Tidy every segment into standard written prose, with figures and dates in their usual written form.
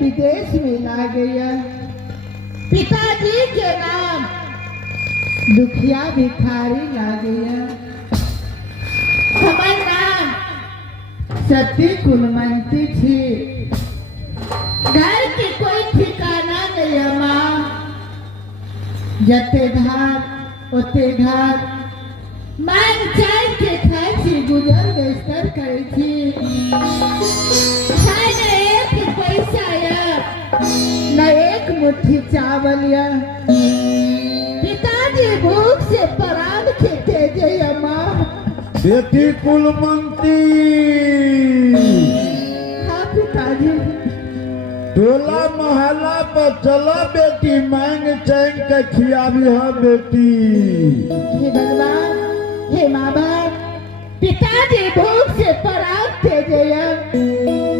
विदेश में ला गया। पिताजी के नाम दुखिया भिखारी ला गया। हमार नाम सती कुलमंती थी। घर की कोई ठिकाना नहीं माँ। जते धार ओते धार मान चाय के खाए थी, गुजर बेस्तर करे थी। न एक पैसा या न एक मुट्ठी चावल या। पिताजी भूख से प्राण खेते जय माँ। बेटी कुलमंती। हाँ पिताजी। टोला मोहल्ला पर चला बेटी, मांग चैन के खियावी है बेटी। हे भगवान, हे माँ बाप, पिताजी भूख से प्राण थे जया।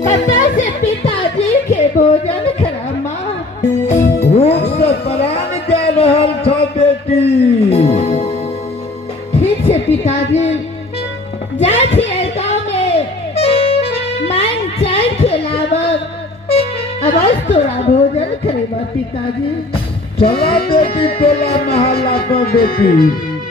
कता से पिताजी के भोजन करा माँ। भूख से प्राण जा रहल था बेटी। ठीक से पिताजी जा छिए गाँव में मांग चाय खिलावब। अवश्य तोरा भोजन करेबा पिताजी। चला बेटी टोला मोहल्ला पर बेटी।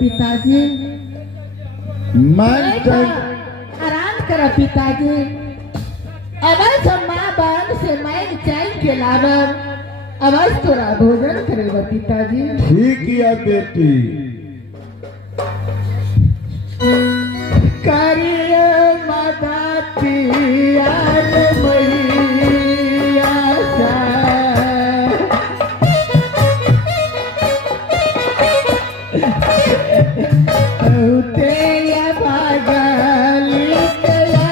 पिताजी मैं आराम करा पिताजी। अवश्य हम माँ बाप से मैं चैन के लावन अवश्य तोरा भोजन करेगा पिताजी। ठीक है बेटी। करिए माता पियान मैया सा तेया भागली तेया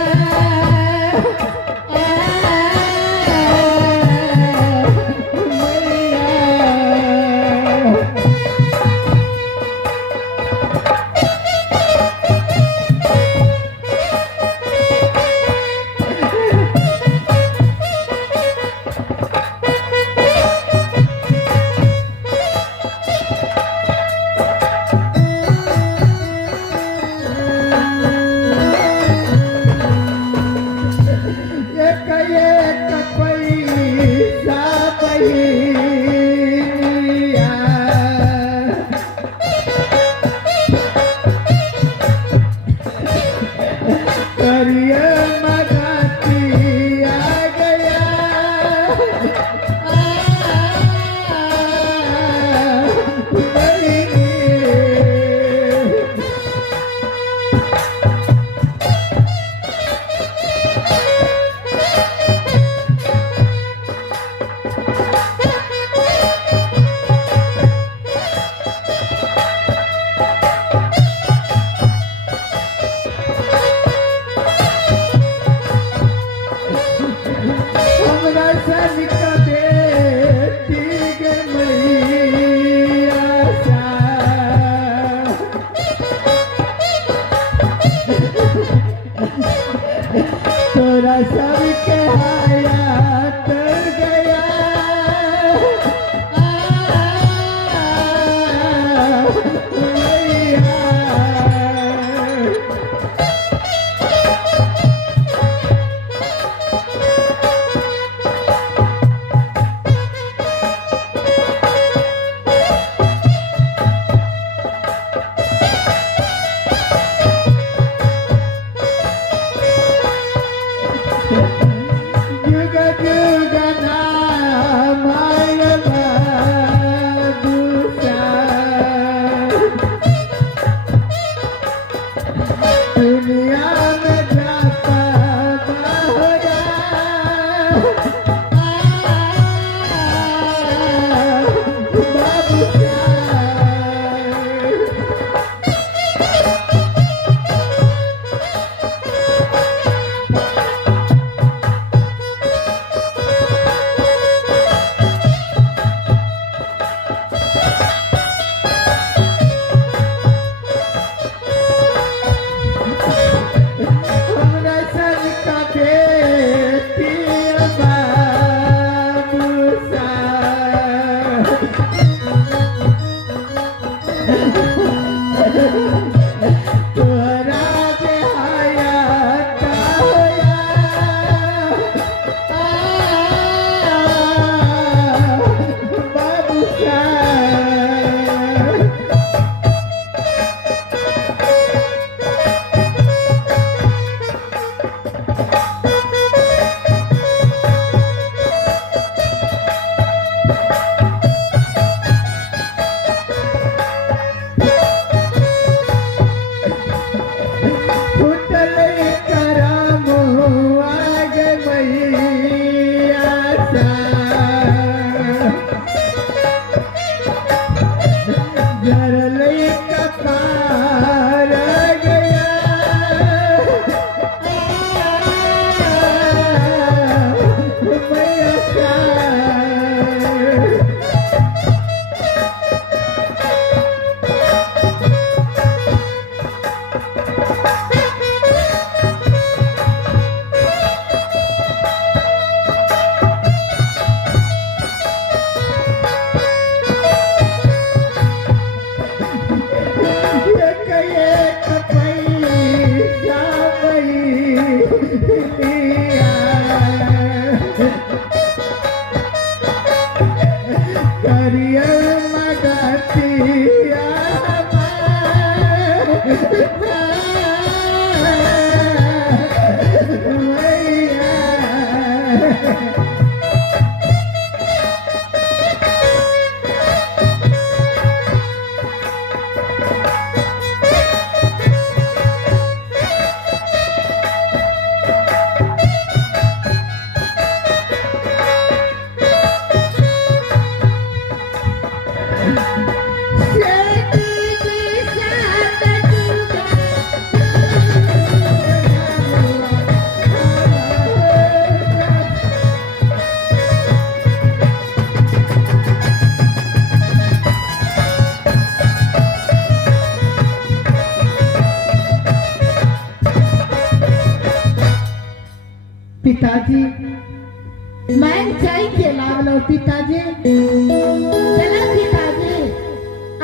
मैया एक एक पैसा बहिनिया करिए मगती आ गया तोरा सब के हयात गया जुग जुग नाम दुनिया में जाता बहुरा बाबू तोरा जे हयात होया बाबू पिताजी मैं चाय के लावलो पिताजी चला पिताजी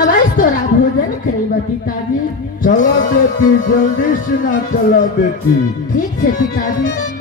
अवश्य तोरा भोजन करेगा पिताजी। चला बेटी जल्दी से ना चला बेटी। ठीक है पिताजी।